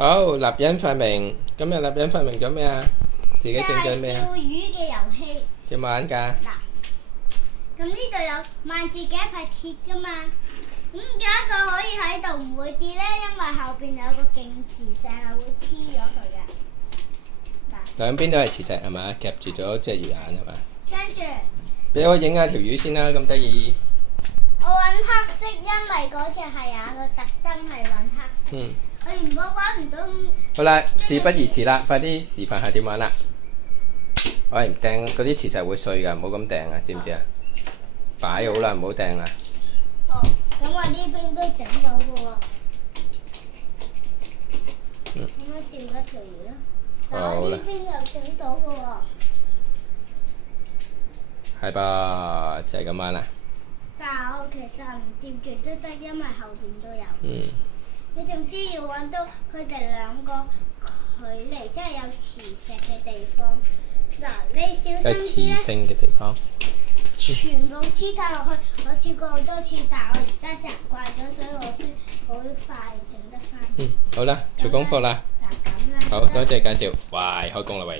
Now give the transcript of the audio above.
好，立欣發明，今日立欣發明咗咩啊？自己整咗咩啊？釣魚嘅遊戲。有冇玩㗎？嗱，咁呢度有萬字嘅一塊鐵㗎嘛，咁點解佢可以喺度唔會跌咧？因為後邊有個勁磁石係會黐咗佢嘅。兩邊都係磁石係嘛？夾住咗隻魚眼係嘛？跟住俾我影下條魚先啦，咁得意。我揾黑色，因為嗰隻係啊，佢特登係揾黑色。我原本揾唔到。好啦，事不宜遲啦，快啲示範下點玩啦！喂，掟嗰啲磁石會碎㗎，唔好咁掟啊，知唔知啊？擺好啦，唔好掟啦。哦，咁我呢邊都整到嘅喎。咁樣掉一條魚啦。嗱，我呢邊又整到嘅喎。係吧，就係咁玩啦。但係我其實唔掂住都得，因為後邊都有。你總之要揾到佢哋兩個距離，即係有磁石嘅地方。嗱，你小有磁心啲咧。性嘅地方。全部黐晒落去，我試過好多次，但係我而家習慣咗，所以我先好快整得翻。好啦，做功課啦。嗱咁啦。好多謝介紹，喂，開工啦喂。